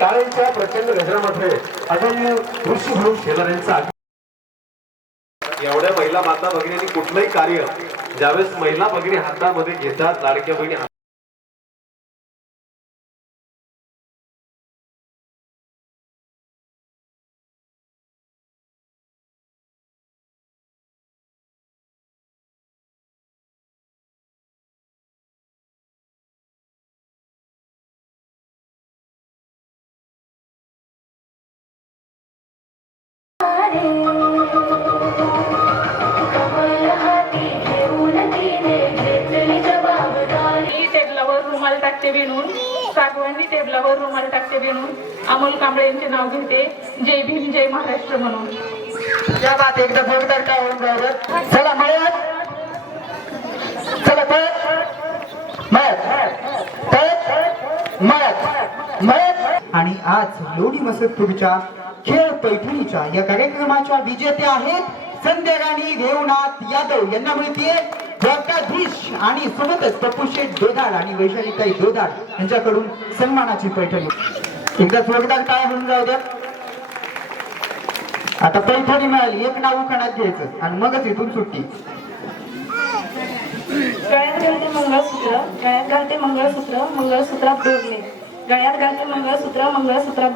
टाळ्यांच्या प्रचंड गजरामध्ये आदरणीय ऋषीभाऊ शेलार यांचा एवढ्या महिला माता भगिनींनी कुठलंही कार्य ज्यावेळेस महिला भगिनी हातामध्ये घेतात लाडक्या बहिणी टाकते विणून सागवानी टेबलावर रुमाल टाकते विणून अमोल कांबळे यांचे नाव घेते. जय भीम जय महाराष्ट्र म्हणून. या बात एकदा जोरदार काय होऊन जाऊ चला मळ्यात. चला मळ्यात मळ्यात. मळ्यात मळ्यात. मळ्यात. आणि आज लोणी मसदपूरच्या खेळ पैठणीच्या या कार्यक्रमाच्या विजेत्या आहेत संध्या राणी देवनाथ यादव. यांना मिळते द्वारकाधीश आणि सोबतच पप्पूशेठ दोदाड आणि वैशालीताई दोदाड यांच्याकडून सन्मानाची पैठणी एकदा जोरदार काय होऊन जाऊ द्या. आता पैठणी मिळाली. एक नाव उखाण्यात घ्यायचं आणि मगच इथून सुट्टी गळ्यात घालते मंगळसूत्र गळ्यात घालते मंगळसूत्र मंगळसूत्रात डोरले गळ्यात घालते मंगळसूत्र मंगळसूत्रात